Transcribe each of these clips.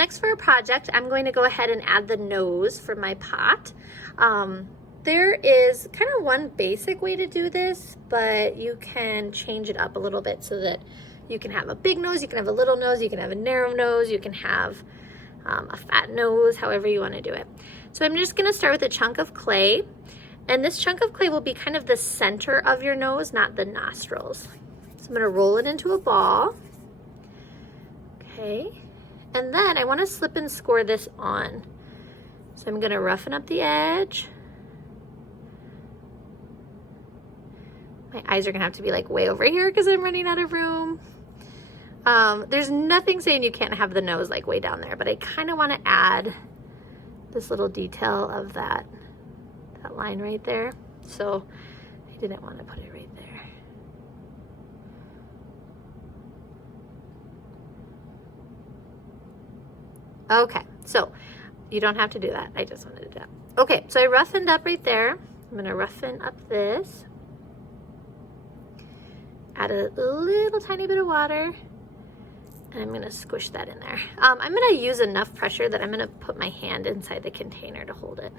Next for a project, I'm going to go ahead and add the nose for my pot. There is kind of one basic way to do this, but you can change it up a little bit so that you can have a big nose, you can have a little nose, you can have a narrow nose, you can have a fat nose, however you want to do it. So I'm just going to start with a chunk of clay, and this chunk of clay will be kind of the center of your nose, not the nostrils. So I'm going to roll it into a ball. Okay, and then I want to slip and score this on. So I'm going to roughen up the edge. My eyes are gonna have to be like way over here because I'm running out of room. There's nothing saying you can't have the nose like way down there, but I kind of want to add this little detail of that line right there. So I didn't want to put it right there. Okay, so you don't have to do that. I just wanted to do that. Okay, so I roughened up right there. I'm gonna roughen up this. Add a little tiny bit of water, and I'm gonna squish that in there. I'm gonna use enough pressure that I'm gonna put my hand inside the container to hold it.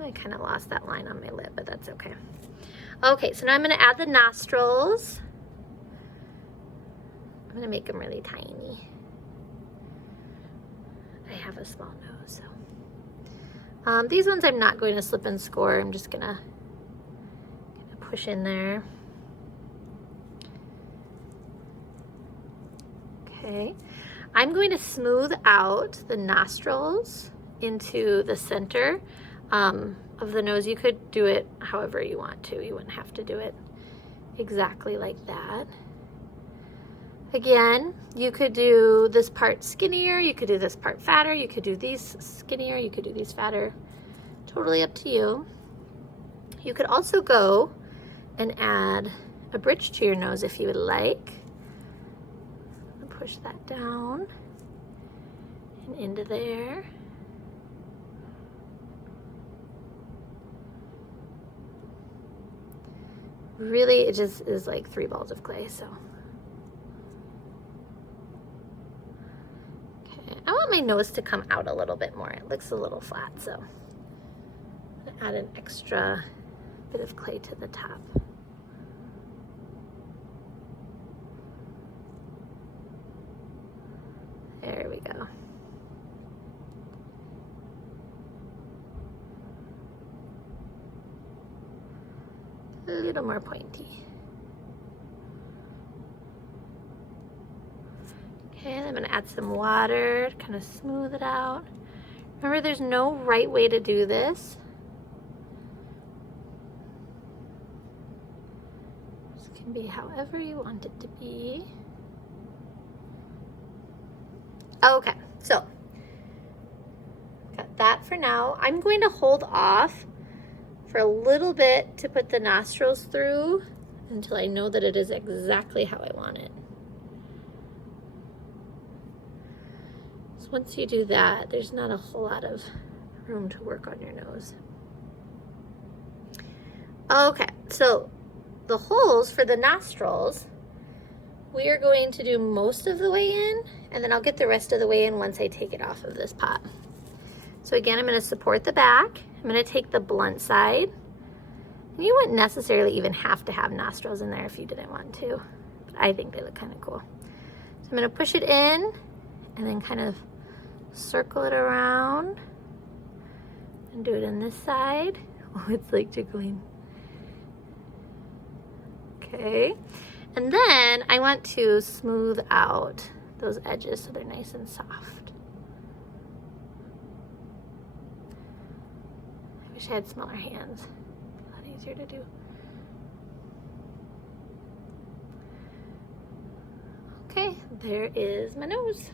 I kind of lost that line on my lip, but that's okay. Okay, so now I'm gonna add the nostrils. I'm gonna make them really tiny. I have a small nose, so. These ones I'm not going to slip and score. I'm just gonna push in there. Okay, I'm going to smooth out the nostrils into the center of the nose. You could do it however you want to. You wouldn't have to do it exactly like that. Again, you could do this part skinnier, you could do this part fatter, you could do these skinnier, you could do these fatter. Totally up to you. You could also go and add a bridge to your nose if you would like. Push that down and into there. Really, it just is like 3 balls of clay, so. I want my nose to come out a little bit more. It looks a little flat, so I'm gonna add an extra bit of clay to the top. There we go. A little more pointy. Okay, and I'm gonna add some water to kind of smooth it out. Remember, there's no right way to do this. This can be however you want it to be. Okay, so got that for now. I'm going to hold off for a little bit to put the nostrils through until I know that it is exactly how I want it. Once you do that, there's not a whole lot of room to work on your nose. Okay, so the holes for the nostrils, we are going to do most of the way in, and then I'll get the rest of the way in once I take it off of this pot. So again, I'm going to support the back. I'm going to take the blunt side. And you wouldn't necessarily even have to have nostrils in there if you didn't want to, but I think they look kind of cool. So I'm going to push it in and then kind of circle it around and do it on this side. Oh, it's like tickling. Okay, and then I want to smooth out those edges so they're nice and soft. I wish I had smaller hands. A lot easier to do. Okay, there is my nose.